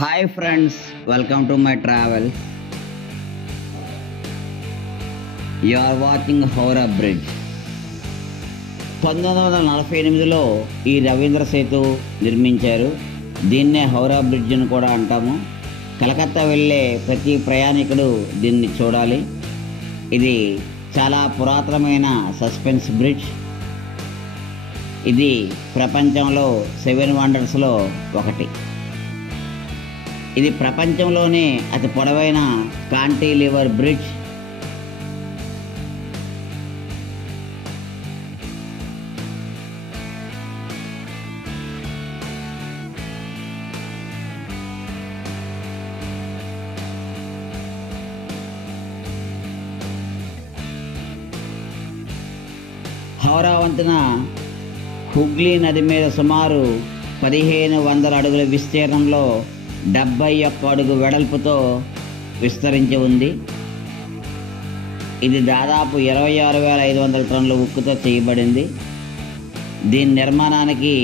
Hi friends, welcome to my travel. You are watching Howrah Bridge. 1948లో ఈ రవీంద్ర సేతు నిర్మించారు. దీన్నే Howrah bridge అని కూడా అంటాము. కలకత్తా వెళ్ళే ప్రతి ప్రయాణికుడు దీన్ని చూడాలి. ఇది చాలా పురాతనమైన సస్పెన్స్ బ్రిడ్జ్. ఇది ప్రపంచంలో 7 వండర్స్లో ఒకటి. ఇది ప్రపంచంలోనే అతి పొడవైన కాంటిలివర్ బ్రిడ్జ్. హౌరా వంతెన హుగ్లీ నది మీద సుమారు 1500 అడుగుల విస్తీర్ణంలో 71 అడుగు వెడల్పుతో విస్తరించి ఉంది. ఇది దాదాపు 26,500 టన్నుల ఉక్కుతో చేయబడింది. దీని నిర్మాణానికి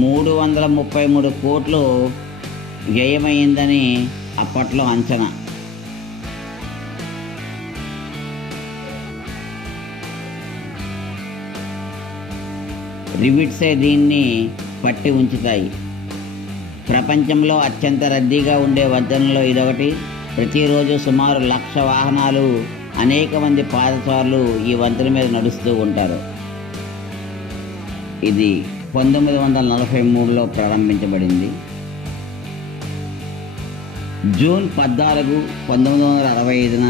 333 కోట్లు వ్యయమైందని అప్పట్లో అంచనా. రివిట్సే దీన్ని పట్టి ఉంచుతాయి. ప్రపంచంలో అత్యంత రద్దీగా ఉండే వంతెనలో ఇదొకటి. ప్రతిరోజు సుమారు 1,00,000 వాహనాలు, అనేక మంది పాదచారులు ఈ వంతెన మీద నడుస్తూ ఉంటారు. ఇది 1943లో ప్రారంభించబడింది. జూన్ 14, 1965న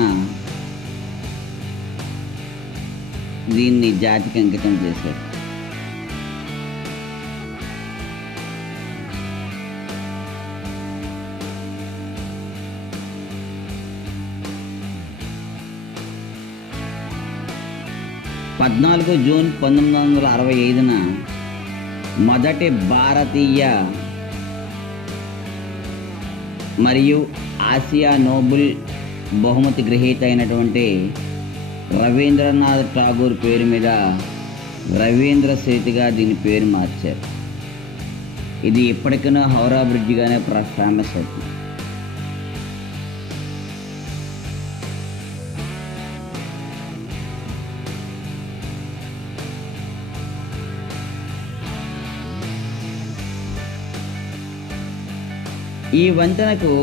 దీన్ని జాతికి అంకితం చేశారు. జూన్ 1965న మొదటి భారతీయ మరియు ఆసియా నోబెల్ బహుమతి గ్రహీత అయినటువంటి రవీంద్రనాథ్ ఠాగూర్ పేరు మీద రవీంద్ర సేతుగా దీని పేరు మార్చారు. ఇది ఇప్పటికైనా హౌరా బ్రిడ్జిగానే ఫేమస్ అవుతుంది. ఈ వంతెనకు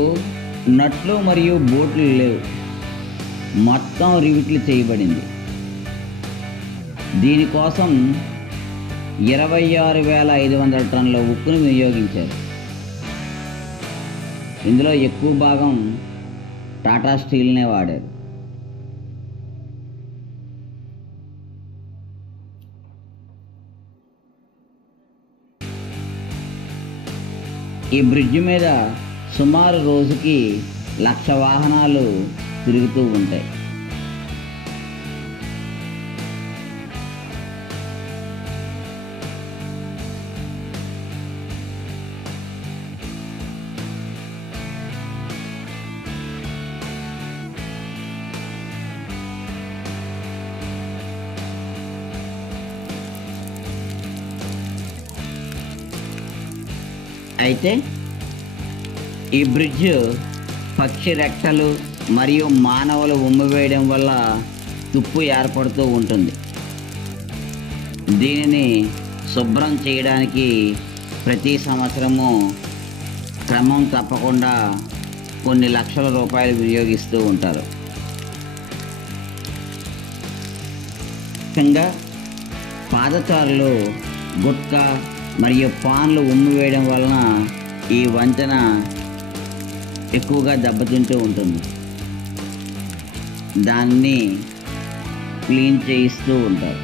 నట్లు మరియు బోట్లు లేవు. మొత్తం రివిట్లు చేయబడింది. దీనికోసం 26,500 టన్నుల ఉక్కును వినియోగించారు. ఇందులో ఎక్కువ భాగం టాటా స్టీల్నే వాడారు. ఈ బ్రిడ్జ్ మీద సుమారు రోజుకి 1,00,000 వాహనాలు తిరుగుతూ ఉంటాయి. అయితే ఈ బ్రిడ్జ్ పక్షి రెక్కలు మరియు మానవులు ఉమ్మివేయడం వల్ల తుప్పు ఏర్పడుతూ ఉంటుంది. దీనిని శుభ్రం చేయడానికి ప్రతి సంవత్సరము క్రమం తప్పకుండా కొన్ని లక్షల రూపాయలు వినియోగిస్తూ ఉంటారు. ముఖ్యంగా పాదచారులు గుట్కా మరియు పాన్లు ఉమ్మివేయడం వలన ఈ వంతెన ఎక్కువగా దెబ్బతింటూ ఉంటుంది. దాన్ని క్లీన్ చేయిస్తూ ఉంటారు.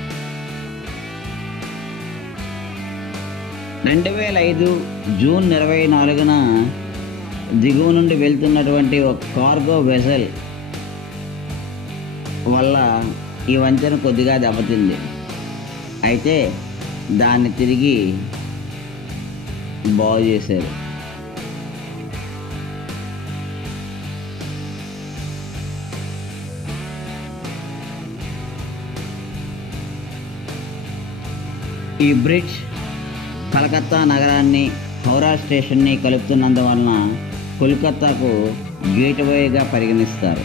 2005 జూన్ 24న దిగువ నుండి వెళ్తున్నటువంటి ఒక కార్గో వెసల్ వల్ల ఈ వంతెన కొద్దిగా దెబ్బతింది. అయితే దాన్ని తిరిగి బాగు చేశారు. ఈ బ్రిడ్జ్ కలకత్తా నగరాన్ని హౌరా స్టేషన్ని కలుపుతున్నందువలన కోల్కతాకు గేట్వేగా పరిగణిస్తారు.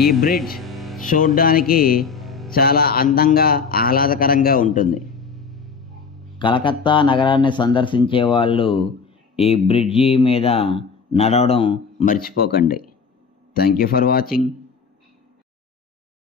ఈ బ్రిడ్జ్ చూడడానికి చాలా అందంగా ఆహ్లాదకరంగా ఉంటుంది. కలకత్తా నగరాన్ని సందర్శించే వాళ్ళు ఈ బ్రిడ్జి మీద నడవడం మర్చిపోకండి. Thank you for watching.